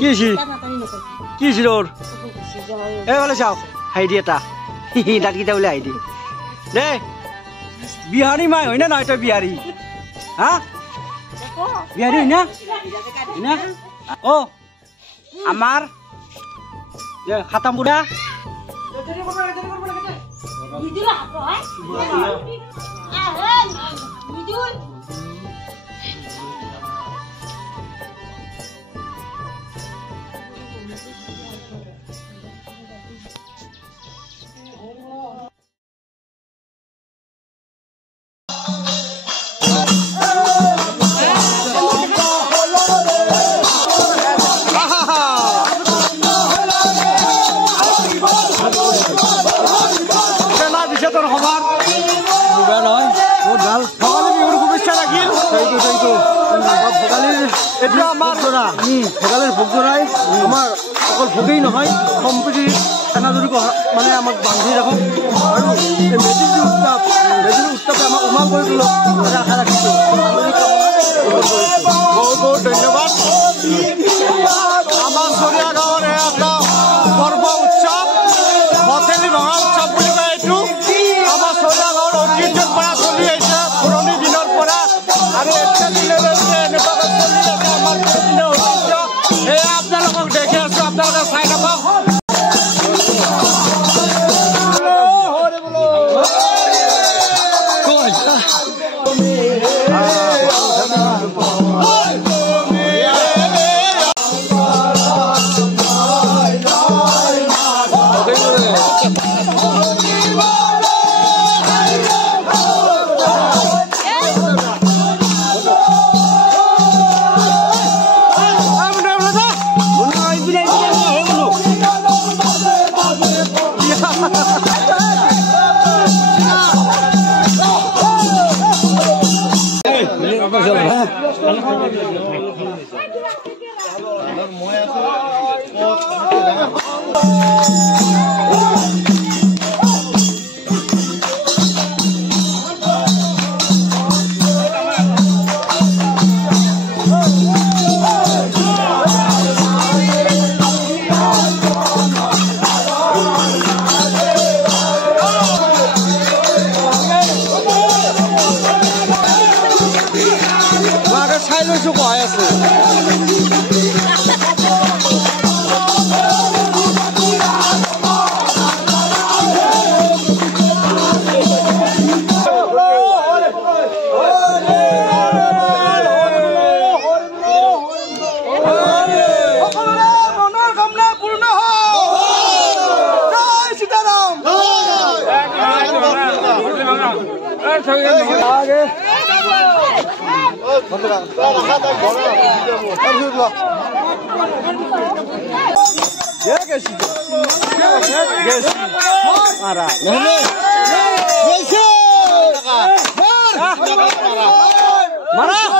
কি সি কি সিলোর এ বলে চাও হাইডি এটা দাঁতকেইটা বোলে হাইডি দে বিহারি মাই হয় না নয় তই বিহারি হ্যাঁ বিহারি হয় না ও আমার খাতাম বুড়া ভোগালীৰ ভোগ জৰাই আমাৰ অকল ভোগেই নহয় সম্প্ৰীতি এনাজৰী মানে আমাক বান্ধি ৰাখক আৰু মেজিৰ উৎসৱে আমাক উমা কৰি তোলক আশা ৰাখিছোঁ বহুত বহুত ধন্যবাদ আমাৰ চৰিয়া গাঁৱৰ এটা পৰ্ব উৎসৱ ভঠেলি ভঙা উৎসৱ বুলি কয় এইটো আমাৰ চৰিয়া গাঁৱৰ ঐতিহ্যৰ পৰা চলি আহিছে পুৰণি দিনৰ পৰা আৰু এতিয়া দিনলৈকে এনেকুৱাকৈ চলি আছে আমাৰ বিভিন্ন ঐতিহ্য এয়া আপোনালোকক দেখি আছো আপোনালোকে চাই নাপাওক Marah!